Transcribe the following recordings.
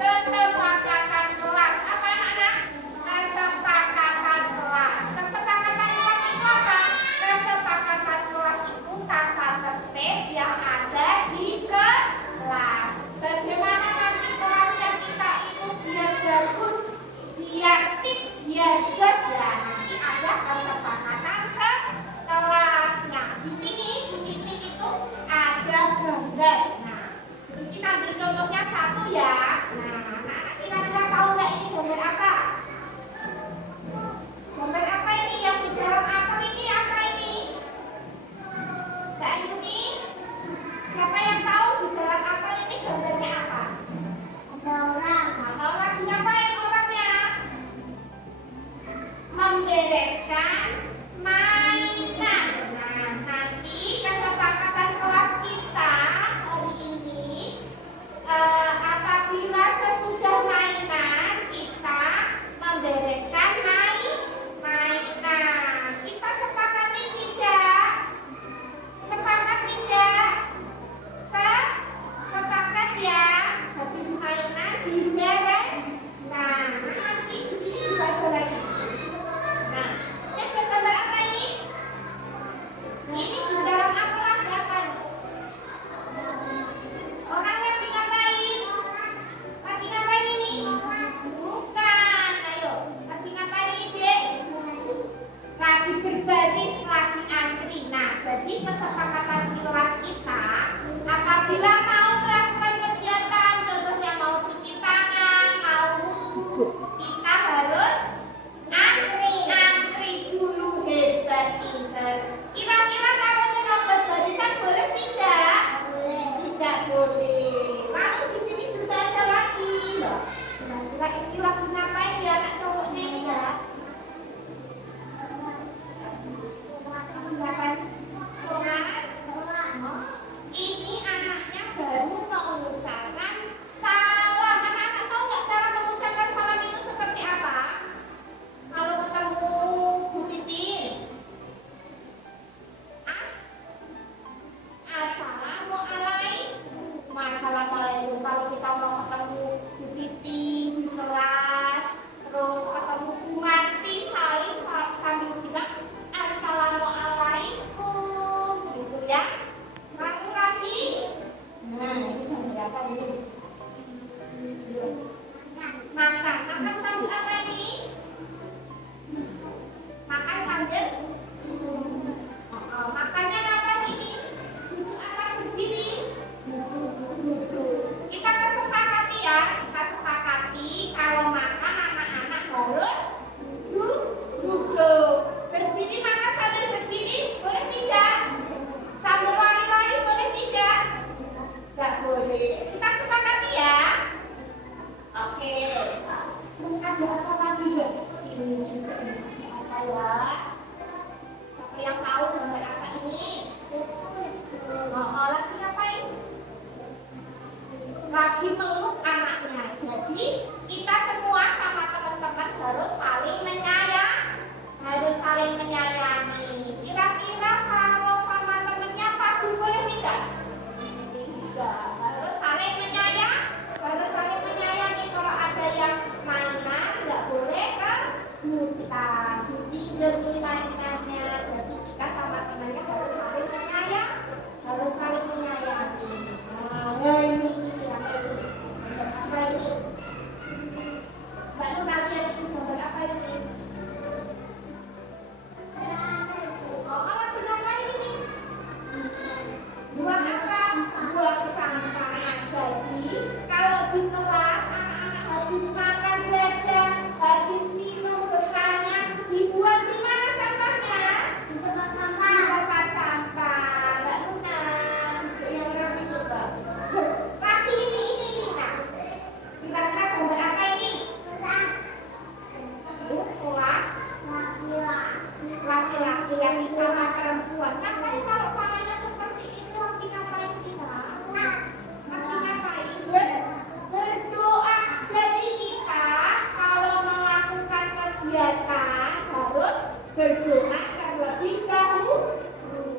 kesepakatan kelas. Apa anak-anak? Kesepakatan kelas. Kesepakatan kelas itu apa? Kesepakatan kelas itu tata tertib yang ada di kelas. Bagaimana nanti kelasnya kita itu biar bagus, biar sip, biar jos ya. Nanti ada kesepakatan ke kelas. Nah, di sini di titik itu ada gambar. Nah, kita ambil contohnya satu ya. Nah, anak-anak kira-kira tahu nggak ini gambar apa? Gambar apa ini yang di dalam apel ini apa ini? Mbak Yuni, siapa yang tahu di dalam apel ini gambarnya apa? Ada orang. Nah, orang ngapain orangnya? Membereskan mainan. Nah, nanti kesepakatan kelas kita hari ini apabila sesudah mainan kita membereskan mainan. Kita sepakati tidak? Sepakat tidak? Sepakat ya? Habis mainan diberes. Nah, nanti di sini juga ada lagi. Nah, ini ada gambar apa ini? Ini di dalam apel ada apa? Orang lagi ngapain? Lagi ngapain ini? Bukan. Ayo, lagi ngapain ini, Dek? Lagi berbaris, lagi antri. Nah, jadi kesepakatan kelas kita apabila mau melakukan kegiatan, contohnya mau cuci tangan, mau wudhu, kita harus antri dulu. Hebat, pinter. Kira-kira kalau kita berbarisan boleh tidak? Tidak boleh. Lalu di sini juga ada lagi loh. Kira-kira ini lagi ngapain ya anak cowoknya ini ya? Ngapain? Ini anaknya baru mengucapkan salam. Anak-anak tahu nggak cara mengucapkan salam itu seperti apa? Kalau ketemu Bu Titin, Assalamualaikum. Kalau kita mau ketemu Bu Titin di kelas, terus ketemu Bu Marsi, saling sambil bilang Assalamualaikum, gitu ya. Lagi. Nah, ini sambil apa ini? Makan sambil apa ini? Makan sambil makannya apa ini? Duduk apa berdiri? Kita kesepakati ya, kita sepakati kalau makan anak-anak harus duduk. Berdiri makan sambil berdiri boleh tidak? Sambil lari-lari boleh tidak? Tidak boleh. Kita sepakati ya. Oke. Terus ada apa lagi ya? Ini juga apa ya? Siapa yang tahu gambar apa ini? Lagi ngapain? Lagi meluk anaknya. Jadi kita semua sama teman-teman harus saling menyayangi. Kira-kira kalau sama temennya padu boleh tidak? Tidak. Harus saling menyayangi. Kalau ada yang mainan nggak boleh rebutan, dipinjam mainannya. Jadi kita sama temannya harus saling menyayangi. Nah, ini yang apa ini? Mbak Nur kalian itu gambar apa ini? Apa ini? Buang apa? Buang sampah. Jadi kalau di kelas anak-anak habis makan jajan, habis minum bersama, dibuang di mana sampahnya? Di tempat sampah. Mbak Luna, yang rapi coba. Lagi ini nah. Kira-kira gambar apa ini? Sekolah. Laki-laki sama perempuan. Ngapain kalau tangannya seperti ini? Lagi ngapain kita? Lagi ngapain? Berdoa. Jadi kita kalau melakukan kegiatan harus berdoa terlebih dahulu.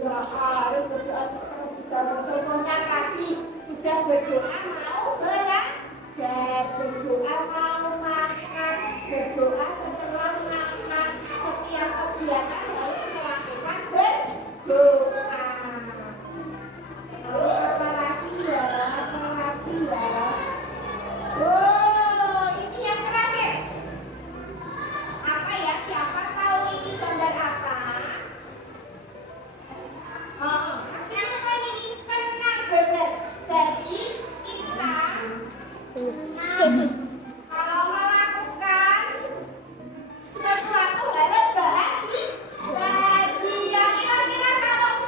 Harus berdoa terlebih dahulu. Contohnya tadi sudah berdoa mau belajar. Berdoa mau makan, berdoa setelah makan, setiap kegiatan harus melakukan berdoa. Lalu apa lagi ya? Oh, ini yang terakhir. Apa ya? Siapa tahu ini gambar apa? Oh, apa ini? Senang benar. Jadi kita kalau melakukan sesuatu harus bahagia. Kira-kira kalau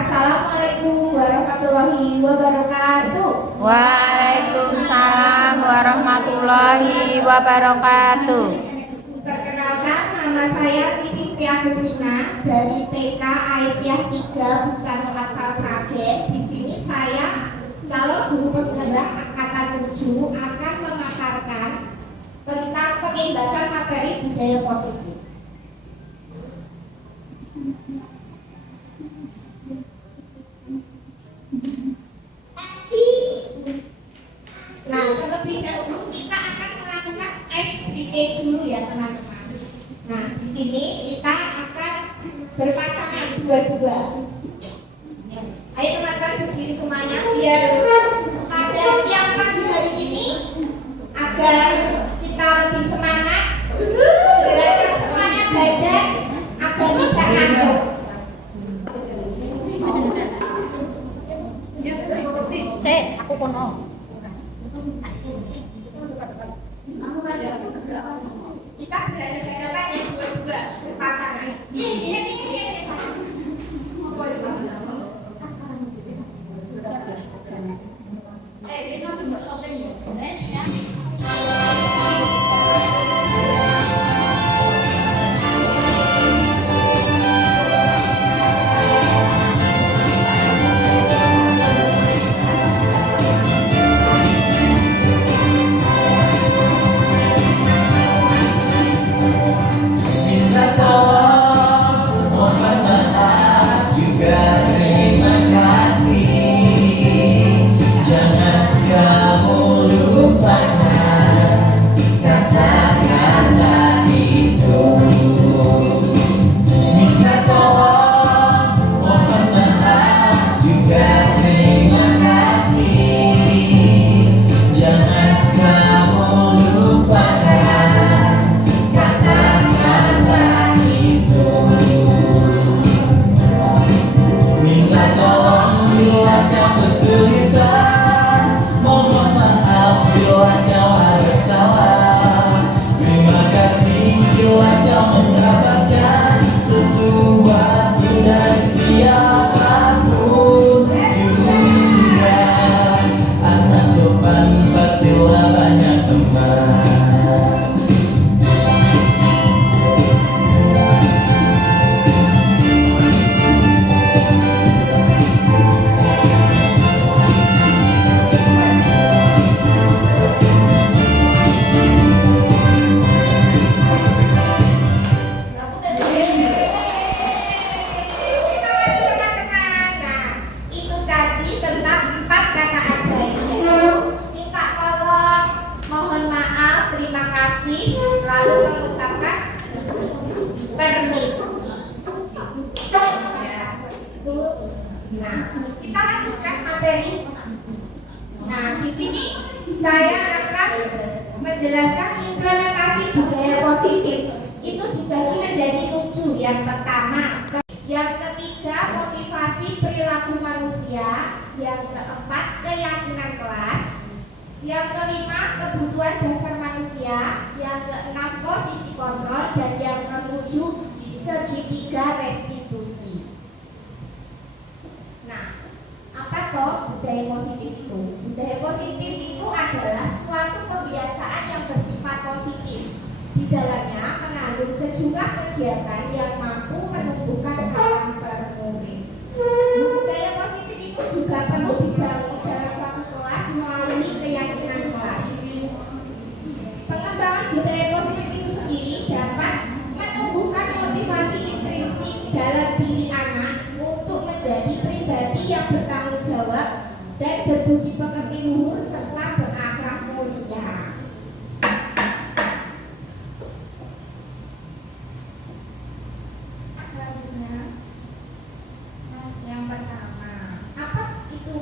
Assalamualaikum warahmatullahi wabarakatuh. Waalaikumsalam warahmatullahi wabarakatuh. Perkenalkan, nama saya Titi Priagustina dari TK Aisyah 3 Bustanul Falsafah. Di sini saya calon guru penggerak angkatan 7 akan memaparkan tentang pengimbasan materi budaya positif. Nah, terlebih dahulu kita akan melakukan ice breaking dulu ya teman-teman. Nah, di sini kita akan berpasangan dua-dua. Ayo teman-teman berdiri semuanya biar pada siang pagi hari ini agar kita lebih semangat menggerakkan semuanya badan agar bisa ngantuk. Aku kono. Kita berhadapan ya dua-dua berpasangan. Ini lalu mengucapkan permisi. Nah, kita lanjutkan materi. Nah, di sini saya akan menjelaskan implementasi budaya positif. Itu dibagi menjadi 7. Yang pertama, yang ketiga motivasi perilaku manusia, yang keempat keyakinan kelas, yang kelima kebutuhan dasar manusia, yang keenam posisi kontrol, dan yang ketujuh segitiga restitusi. Nah, apa toh budaya positif itu? Budaya positif itu adalah suatu kebiasaan yang bersifat positif. Di dalamnya mengandung sejumlah kegiatan yang mampu menumbuhkan karakter murid. Budaya positif itu juga perlu dibangun dalam suatu kelas melalui keyakinan kelas. Pengembangan budaya positif itu sendiri dapat menumbuhkan motivasi intrinsik dalam diri anak untuk menjadi pribadi yang bertanggung jawab dan berbudi pekerti luhur serta berakhlak mulia. Yang pertama, apa itu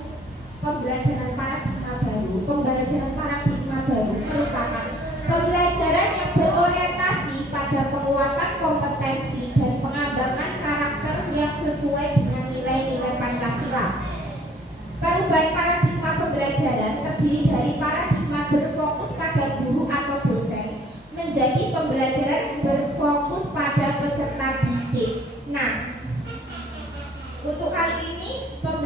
pembelajaran paradigma baru? Pembelajaran paradigma baru merupakan pembelajaran yang berorientasi pada penguatan kompetensi dan pengembangan karakter yang sesuai dengan nilai-nilai Pancasila. Perubahan paradigma pembelajaran terdiri dari paradigma berfokus pada guru atau dosen menjadi pembelajaran berfokus pada peserta didik. Nah, untuk kali ini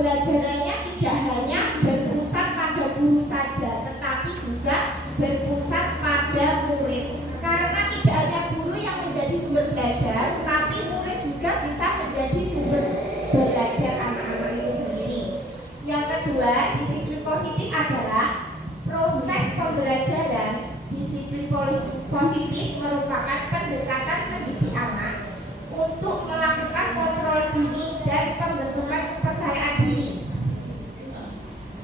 pembelajarannya tidak hanya berpusat pada guru saja, tetapi juga berpusat pada murid. Karena tidak hanya guru yang menjadi sumber belajar, tapi murid juga bisa menjadi sumber belajar anak-anak itu sendiri. Yang kedua, disiplin positif adalah proses pembelajaran. Disiplin positif merupakan pendekatan mendidik anak untuk melakukan kontrol diri dan pembentukan kepercayaan diri.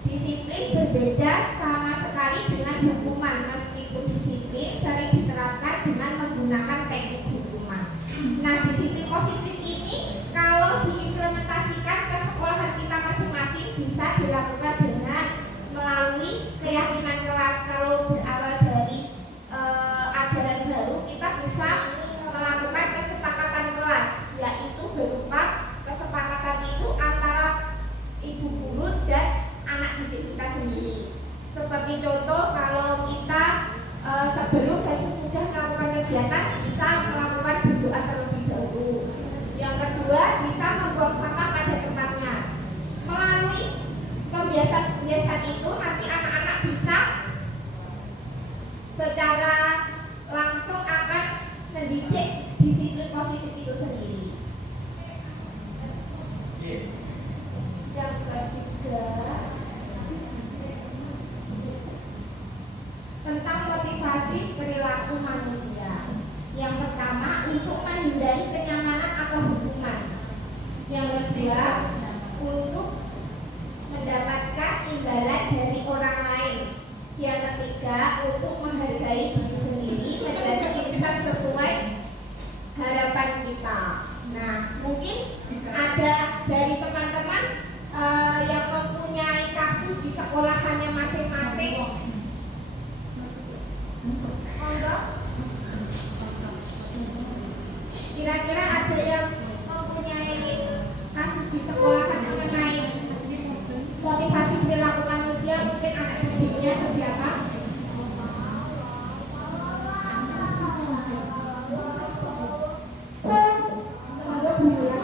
Disiplin berbeda sama sekali dengan hukuman, meskipun disiplin sering diterapkan dengan menggunakan teknik hukuman. Nah, disiplin positif ini kalau diimplementasikan ke sekolahan kita masing-masing bisa dilakukan dengan melalui keyakinan kelas. Kalau berawal dari ajaran baru, kita bisa melakukan kesepakatan kelas, yaitu berupa kesepakatan itu antara ibu guru dan anak didik kita sendiri. Seperti contoh, kalau kita sebelum dan sesudah melakukan kegiatan bisa melakukan berdoa terlebih dahulu. Yang kedua, bisa membuang sampah pada tempatnya. Melalui pembiasaan itu nanti anak-anak bisa secara langsung akan mendidik disiplin positif itu sendiri. Yang ketiga, tentang motivasi perilaku manusia. Yang pertama, untuk menghindari kenyamanan atau hukuman. Yang kedua, untuk mendapatkan imbalan dari orang lain. Yang ketiga, untuk menghargai diri sendiri menjadi insan sesuai harapan kita. Nah, mungkin ada dari teman-teman yang mempunyai kasus di sekolahannya masing-masing. Monggo. Kira-kira ada yang mempunyai kasus di sekolahan mengenai motivasi perilaku manusia, mungkin anak didiknya atau siapa? Monggo dulu ya.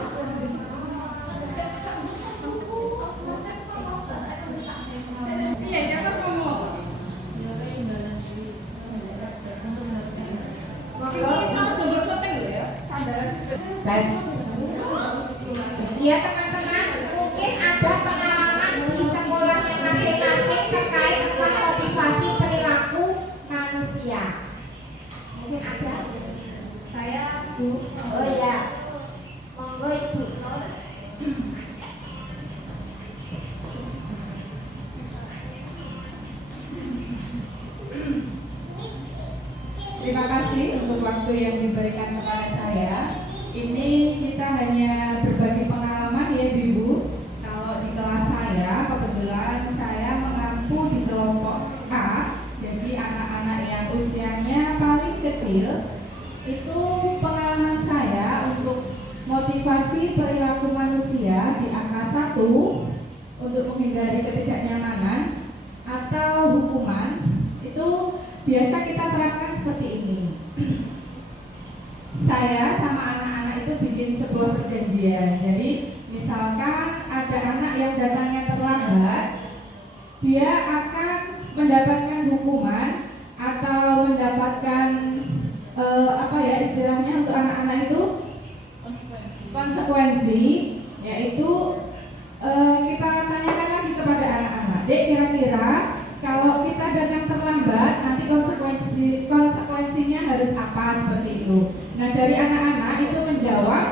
Ya teman-teman, mungkin ada pengalaman di sekolahnya masing-masing terkait tentang motivasi perilaku manusia. Mungkin ada? Saya Bu. Oh ya, monggo Ibu Nur. Terima kasih untuk waktu yang diberikan kepada saya. Ini kita hanya berbagi pengalaman ya Ibu. Kalau di kelas saya, kebetulan saya mengampu di kelompok A. Jadi anak-anak yang usianya paling kecil. Itu pengalaman saya untuk motivasi perilaku manusia di angka 1 untuk menghindari ketidaknyamanan atau hukuman. Itu biasa kita terapkan seperti ini. Saya sama anak-anak itu bikin sebuah perjanjian. Jadi misalkan ada anak yang datangnya terlambat, dia akan mendapatkan hukuman atau mendapatkan apa ya istilahnya untuk anak-anak itu konsekuensi, yaitu kita tanyakan lagi kepada anak-anak, Dek, kira-kira kalau kita datang terlambat nanti konsekuensinya harus apa, seperti itu. Nah, dari anak-anak itu menjawab,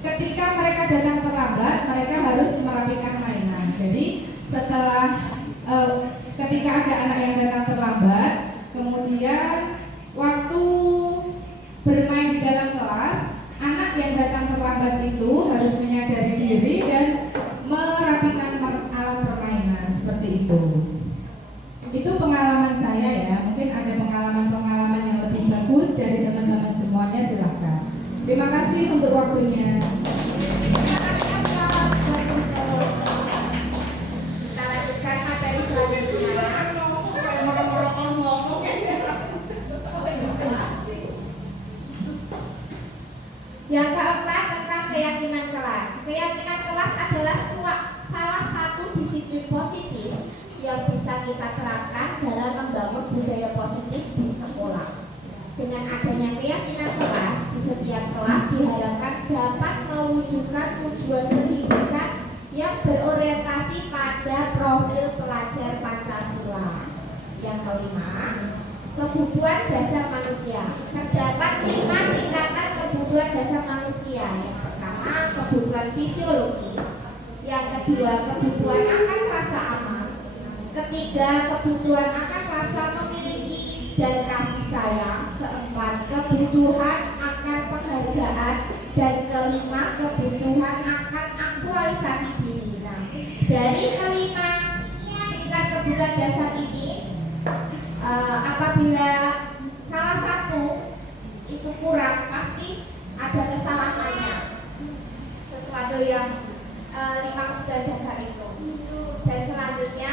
ketika mereka datang terlambat mereka harus merapikan mainan. Jadi setelah ketika ada anak yang datang terlambat, kemudian waktu bermain di dalam kelas, anak yang datang terlambat itu harus menyadari diri dan merapikan alat permainan, seperti itu. Itu pengalaman saya ya. Mungkin ada pengalaman-pengalaman yang lebih bagus dari teman-teman semuanya, silahkan. Terima kasih untuk waktunya. Kita lanjutkan materi selanjutnya. Yang keempat, tentang keyakinan kelas. Keyakinan kelas adalah satu disiplin positif yang bisa kita terapkan dalam membangun budaya positif di sekolah. Dengan adanya keyakinan kelas di setiap kelas diharapkan dapat mewujudkan tujuan pendidikan yang berorientasi pada profil pelajar Pancasila. Yang kelima, kebutuhan dasar manusia. Terdapat 5 tingkatan kebutuhan dasar manusia. Yang pertama, kebutuhan fisiologis. Yang kedua, kebutuhan akan rasa aman. Ketiga, kebutuhan akan rasa memiliki dan kasih sayang. Keempat, kebutuhan akan penghargaan. Dan kelima, kebutuhan akan aktualisasi diri. Nah, dari kelima tingkat kebutuhan dasar ini, apabila salah satu itu kurang, pasti ada kesalahannya. Sesuatu yang 5 kebutuhan dasar itu. Dan selanjutnya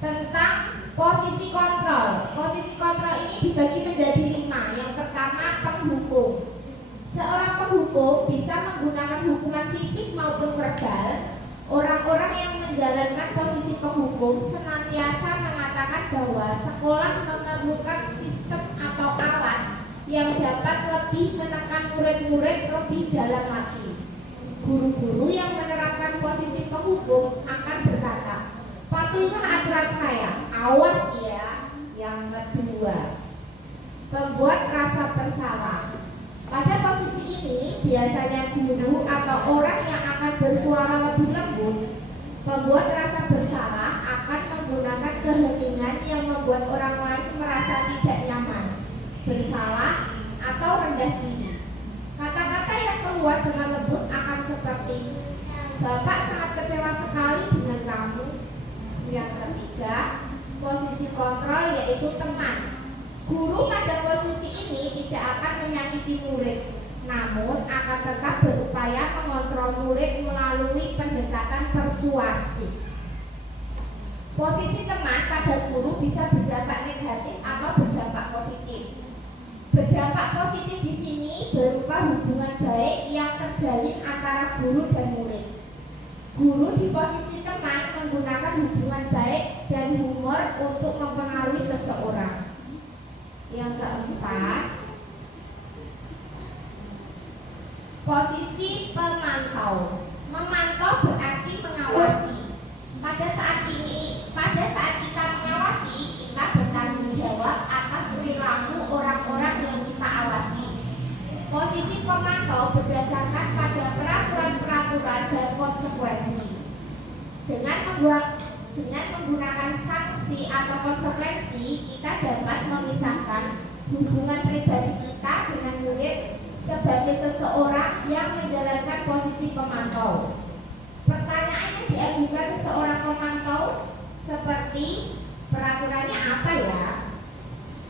tentang posisi kontrol. Posisi kontrol ini dibagi menjadi 5. Yang pertama, penghukum. Seorang penghukum bisa menggunakan hukuman fisik maupun verbal. Orang-orang yang menjalankan posisi penghukum senantiasa mengatakan bahwa sekolah memerlukan sistem atau alat yang dapat lebih menekan murid-murid lebih dalam lagi. Guru-guru yang menerapkan posisi penghukum akan berkata, patuhilah aturan saya, awas ya. Yang kedua, membuat rasa bersalah. Pada posisi ini biasanya guru atau orang yang akan bersuara lebih lembut membuat rasa bersalah akan menggunakan keheningan yang membuat orang lain merasa tidak nyaman, bersalah atau rendah diri. Kata-kata yang keluar dengan lembut akan seperti, Bapak sangat kecewa sekali dengan kamu. Yang ketiga, posisi kontrol yaitu teman. Guru pada posisi ini tidak akan menyakiti murid, namun akan tetap berupaya mengontrol murid melalui pendekatan persuasif. Posisi teman pada guru bisa berdampak negatif atau berdampak positif. Berdampak positif di sini berupa hubungan baik yang terjalin antara guru dan murid. Guru di posisi teman menggunakan hubungan baik dan humor untuk mempengaruhi seseorang. Yang keempat, posisi pemantau. Memantau berarti mengawasi. Pada saat kita mengawasi, kita bertanggung jawab atas perilaku orang-orang yang kita awasi. Posisi pemantau berdasarkan pada peraturan-peraturan dan konsekuensi. Dengan menggunakan sanksi atau konsekuensi, kita dapat memisahkan hubungan pribadi kita dengan murid sebagai seseorang yang menjalankan posisi pemantau. Pertanyaan yang diajukan seseorang pemantau seperti, peraturannya apa ya?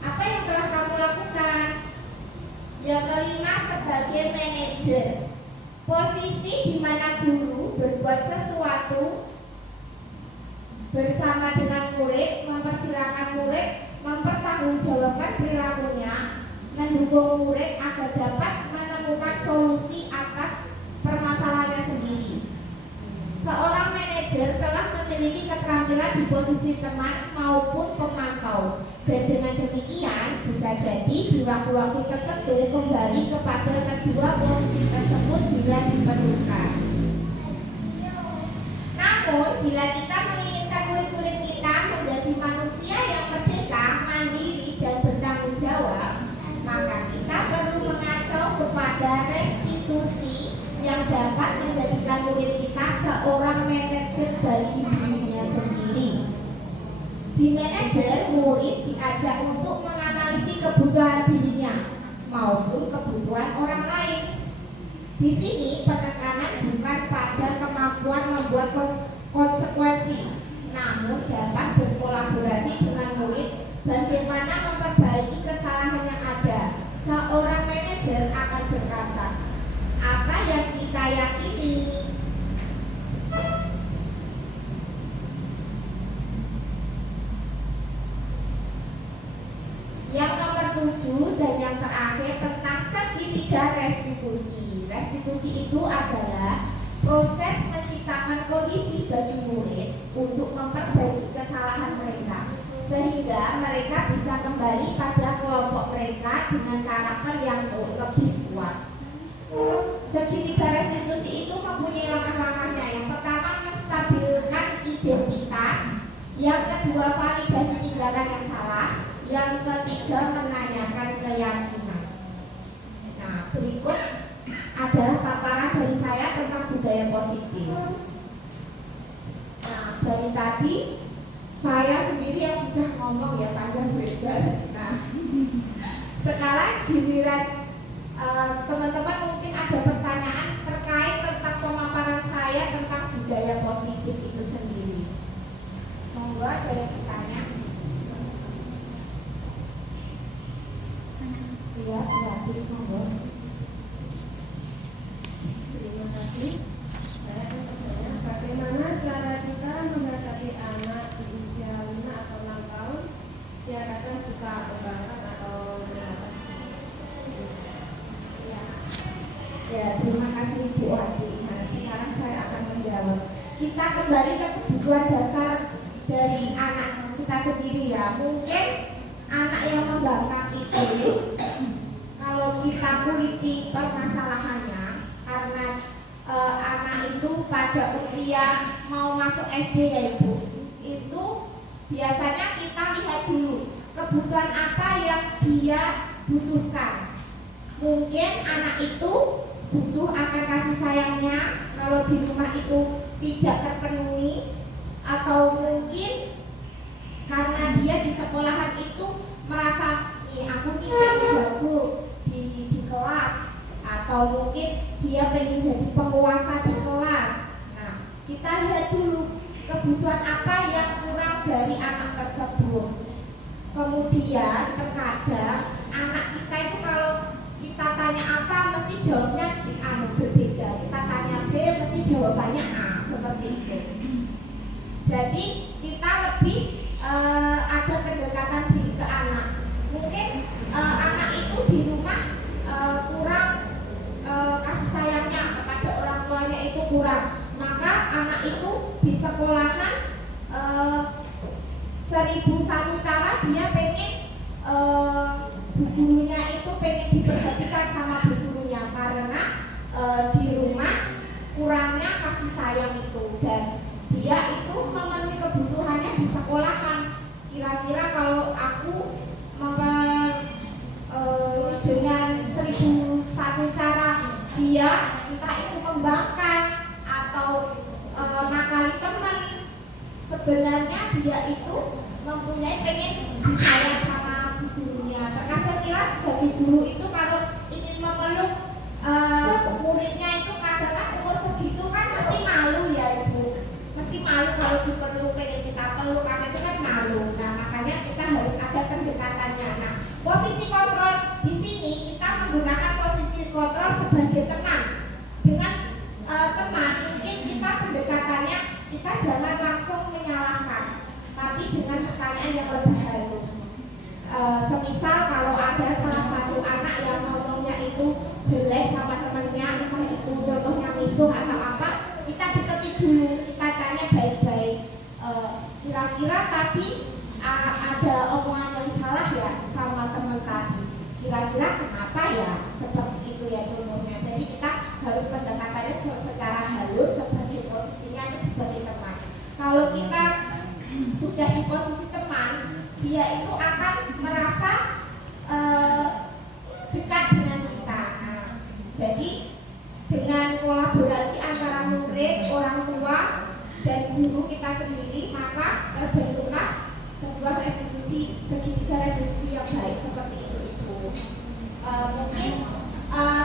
Apa yang telah kamu lakukan? Yang kelima, sebagai manajer. Posisi di mana guru berbuat sesuatu bersama dengan murid, mempersilahkan murid mempertanggungjawabkan perilakunya, mendukung murid agar dapat menemukan solusi atas permasalahannya sendiri. Seorang manajer telah memiliki keterampilan di posisi teman maupun pemantau, dan dengan demikian bisa jadi di waktu-waktu tertentu kembali kepada kedua posisi tersebut bila diperlukan. Namun bila kita menginginkan murid-murid kita menjadi manusia yang merdeka, mandiri dan bertanggung jawab, maka kita perlu mengacu kepada restitusi yang dapat menjadikan murid kita seorang manajer bagi dirinya sendiri. Di manajer, murid diajak untuk menganalisis kebutuhan dirinya maupun kebutuhan orang lain. Di sini penekanan bukan pada kemampuan membuat konsekuensi, namun dapat berkolaborasi dengan murid bagaimana memperbaiki kesalahan yang ada. Seorang manajer akan berkata, apa yang kita yakini. Yang nomor 7 dan yang terakhir tentang segitiga ketiga, restitusi. Restitusi itu adalah proses menciptakan kondisi bagi murid untuk memperbaiki kesalahan mereka sehingga mereka bisa kembali pada kelompok mereka dengan karakter yang lebih kuat. Segitiga restitusi itu mempunyai langkah-langkahnya. Yang pertama, menstabilkan identitas. Yang kedua, validasi tindakan yang salah. Yang ketiga, menanyakan keyakinan. Nah, berikut adalah paparan dari saya tentang budaya positif. Nah, dari tadi saya sendiri yang sudah ngomong ya panjang lebar. Nah, sekarang giliran teman-teman mungkin ada pertanyaan terkait tentang pemaparan saya tentang budaya positif itu sendiri. Monggo ada yang bertanya? Iya, berarti monggo. Terima kasih. Saya ada pertanyaan, bagaimana cara kita menghadapi anak di usia 5 atau 6 tahun yang kadang suka berbakat atau berbakat? Ya, terima kasih Bu Adi. Nah, sekarang saya akan menjawab. Kita kembali ke kebutuhan dasar dari anak kita sendiri ya. Mungkin anak yang membangkang itu, kalau kita kuliti permasalahannya, karena anak itu pada usia mau masuk SD ya Ibu, itu biasanya kita lihat dulu kebutuhan apa yang dia butuhkan. Mungkin anak itu butuh akan kasih sayangnya kalau di rumah itu tidak terpenuhi, atau mungkin karena dia di sekolahan itu merasa nih aku tidak jago di kelas, atau mungkin dia pengen jadi penguasa di kelas. Nah, kita lihat dulu kebutuhan apa yang kurang dari anak tersebut. Kemudian terkadang anak kita itu kalau kita tanya apa mesti jawabnya berbeda. Kita tanya B mesti jawabannya A, seperti itu. Jadi kita lebih ada pendekatan diri ke anak. Mungkin anak itu di rumah kurang kasih sayangnya kepada orang tuanya itu kurang, maka anak itu di sekolahan 1001 cara dia pengen bu gurunya itu pengen diperhatikan sama bu gurunya, karena di rumah kurangnya kasih sayang itu, dan dia itu memenuhi kebutuhannya di sekolahan. Kira-kira kalau aku dengan 1001 cara dia entah itu membangkang atau nakali teman, sebenarnya dia itu mempunyai pengen disayang sama gurunya. Terkadang kira sebagai guru itu kalau ingin memeluk muridnya itu kadang umur segitu kan mesti malu ya Ibu, mesti malu kalau dipeluk, pengen kita peluk kan itu kan malu. Nah, makanya kita harus ada pendekatannya. Nah, posisi kontrol di sini kita menggunakan posisi kontrol sebagai teman. Dengan teman mungkin kita pendekatannya kita jangan langsung menyalahkan, tapi dengan pertanyaan yang lebih halus. Semisal kalau ada salah satu anak yang ngomongnya itu jelek sama temannya, entah itu contohnya misuh atau apa, kita deketi dulu, kita tanya baik-baik. Kira-kira tadi ada omongan yang salah ya sama teman tadi. Kira-kira kenapa ya? Seperti itu ya contohnya. Jadi kita harus pendekatannya secara halus sebagai posisinya itu sebagai teman. Kalau kita sudah di posisi teman, dia itu akan merasa dekat dengan kita. Nah, jadi dengan kolaborasi antara murid, orang tua, dan guru kita sendiri, maka terbentuklah sebuah restitusi, segitiga restitusi yang baik seperti itu. Mungkin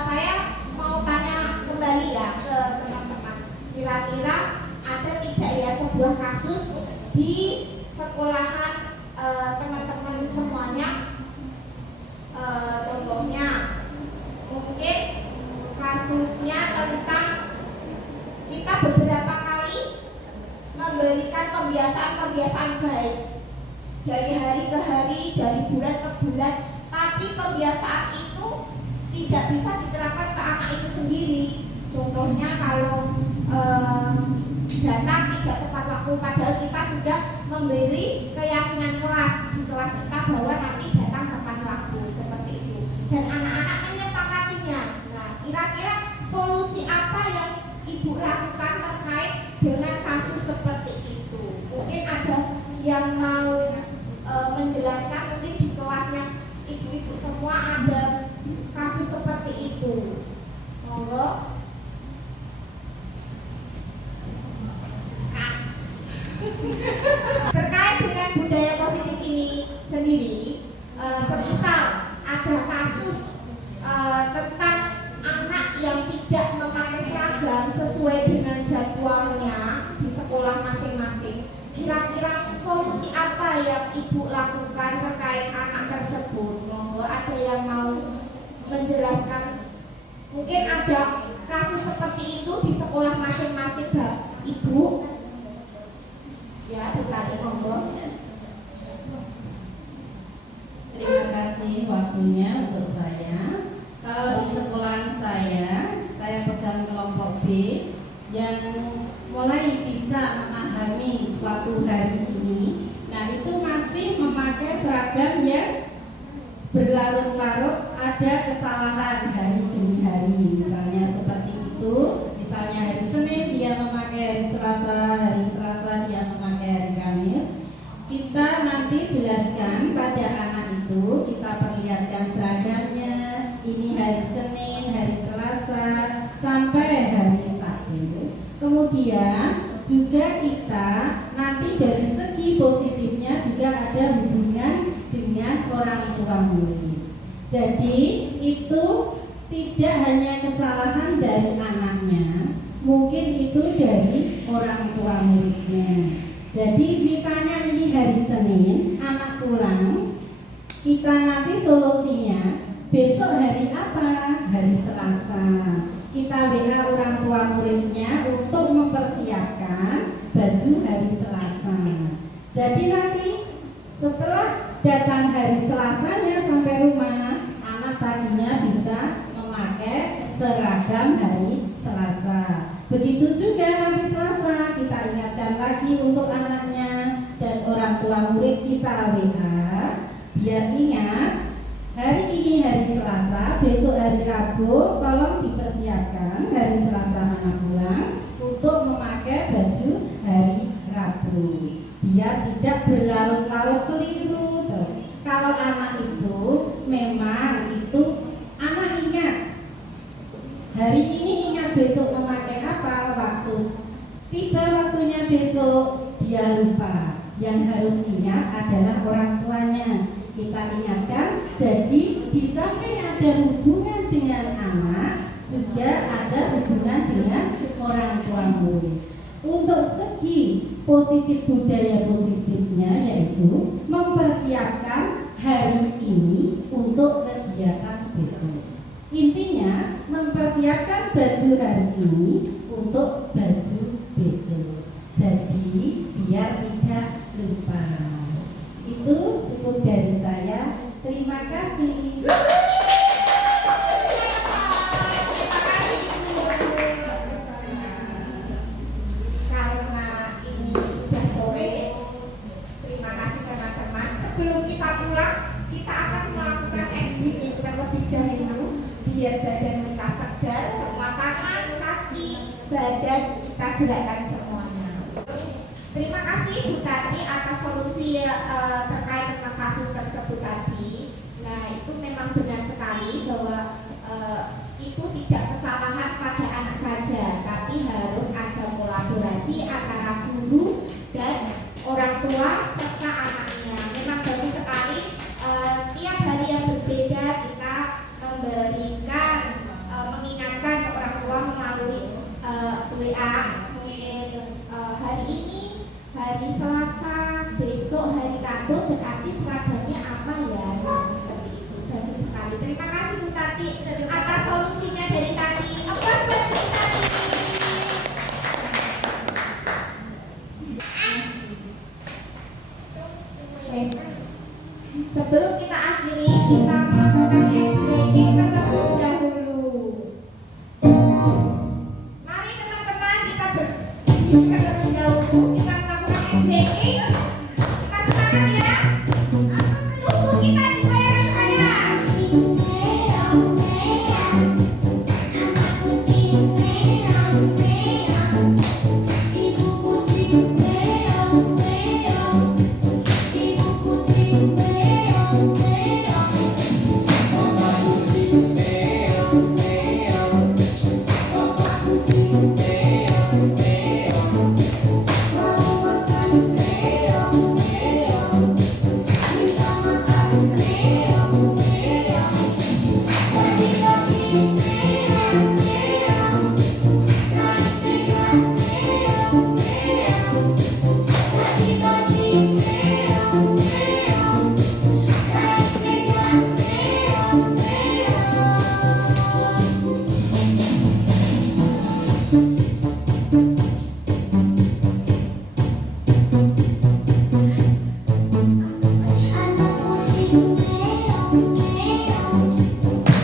saya mau tanya kembali ya ke teman-teman, kira-kira ada tidak ya sebuah kasus di sekolahan teman-teman semuanya, contohnya mungkin kasusnya tentang kita beberapa kali memberikan pembiasaan baik dari hari ke hari, dari bulan ke bulan, tapi pembiasaan itu tidak bisa diterapkan ke anak itu sendiri. Contohnya kalau datang tidak tepat waktu, padahal kita sudah memberi keyakinan kelas di kelas kita bahwa nanti datang tepat waktu seperti itu, dan anak-anak menyepakatinya. Nah, kira-kira solusi apa yang ibu lakukan terkait dengan kasus seperti itu? Mungkin ada yang mau menjelaskan, mungkin di kelasnya ibu-ibu semua ada kasus seperti itu. Monggo. Terkait dengan budaya positif ini sendiri, semisal ada kasus tentang anak yang tidak memakai seragam sesuai dengan jadwalnya di sekolah masing-masing, kira-kira solusi apa yang ibu lakukan terkait anak tersebut? Monggo, ada yang mau menjelaskan? Mungkin ada kasus seperti itu di sekolah masing-masing, ibu. Ya, bisa monggo. Terima kasih waktunya untuk saya. Kalau di sekolah saya pegang kelompok B yang mulai bisa memahami suatu hari ini. Nah, itu masih memakai seragam yang berlarut-larut, ada kesalahan hari demi hari. Misalnya seperti itu. Misalnya hari Senin dia memakai hari Selasa dia memakai hari Kamis. Kita nanti jelaskan pada anak itu, kita perlihatkan seragamnya. Ini hari Senin, hari Selasa, sampai hari Sabtu. Kemudian juga kita nanti dari segi positifnya juga ada hubungan dengan orang tua murid. Jadi itu tidak hanya kesalahan dari anaknya, mungkin itu dari orang tua muridnya. Jadi misalnya ini hari Senin, anak pulang, kita nanti solusinya besok hari apa? Hari Selasa. Kita WA orang tua muridnya untuk mempersiapkan baju hari Selasa. Jadi nanti setelah datang hari Selasanya sampai rumah, anak paginya bisa memakai seragam hari Selasa. Begitu juga nanti Selasa kita ingatkan lagi untuk anaknya, dan orang tua murid kita WA biar ingat hari ini hari Selasa, besok hari Rabu tolong dipersiapkan hari Selasa anak pulang untuk memakai baju hari Rabu, biar tidak berlarut-larut keliru. Terus kalau anak itu memang itu anak ingat hari ini, ingat besok memakai apa, waktu tiba waktunya besok dia lupa. Yang harus ingat adalah orang tuanya. Kita ingatkan, jadi di samping ada hubungan dengan anak, juga ada hubungan dengan orang tua murid. Untuk segi positif, budaya positifnya yaitu mempersiapkan hari ini untuk kegiatan besok. Intinya mempersiapkan baju hari ini untuk baju besok. Jadi biar tidak lupa. Itu cukup dari saya. Terima kasih. Karena ini sudah sore, terima kasih teman-teman. Sebelum kita pulang, kita akan melakukan exercise terlebih dahulu biar badan kita segar, semua tangan, kaki, badan kita gerakkan semuanya. Terima kasih Bu Tati atas solusi terkait dengan kasus tersebut tadi. Nah, itu memang benar sekali bahwa itu tidak kesalahan pada anak saja, tapi harus ada kolaborasi antara guru dan orang tua serta anaknya. Memang bagus sekali, tiap hari yang berbeda kita memberikan mengingatkan ke orang tua melalui WA. Mungkin hari ini hari Selasa, besok hari Rabu, berarti seragamnya apa ya? Nah, seperti itu. Bagus sekali. Terima kasih Bu Tati atas solusinya dari tadi. Apa buat Bu Tati? Sebelum kita akhiri, kita melakukan extracting terlebih dahulu. Silakan duduk kembali.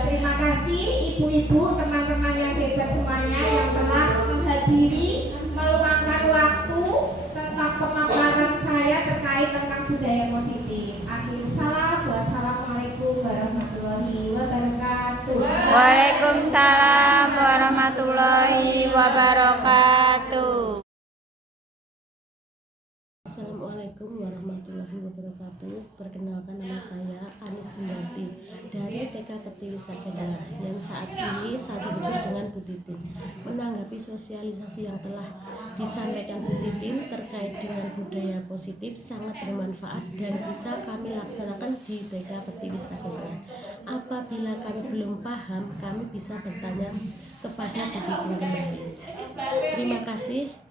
Terima kasih ibu-ibu, teman-teman yang hebat semuanya yang telah menghadiri, meluangkan waktu tentang pemaparan saya terkait tentang budaya positif. Akhir salam, wassalamualaikum warahmatullahi wabarakatuh. Waalaikumsalam warahmatullahi wabarakatuh. Assalamualaikum warahmatullahi wabarakatuh. Perkenalkan, nama saya Anis Hindarti dari TK Pertiwi Sakeda yang saat ini saya duduk dengan Bu Titin. Menanggapi sosialisasi yang telah disampaikan Bu Titin terkait dengan budaya positif sangat bermanfaat dan bisa kami laksanakan di TK Pertiwi Sakeda. Apabila kami belum paham, kami bisa bertanya kepada Bu Titin kembali. Terima kasih.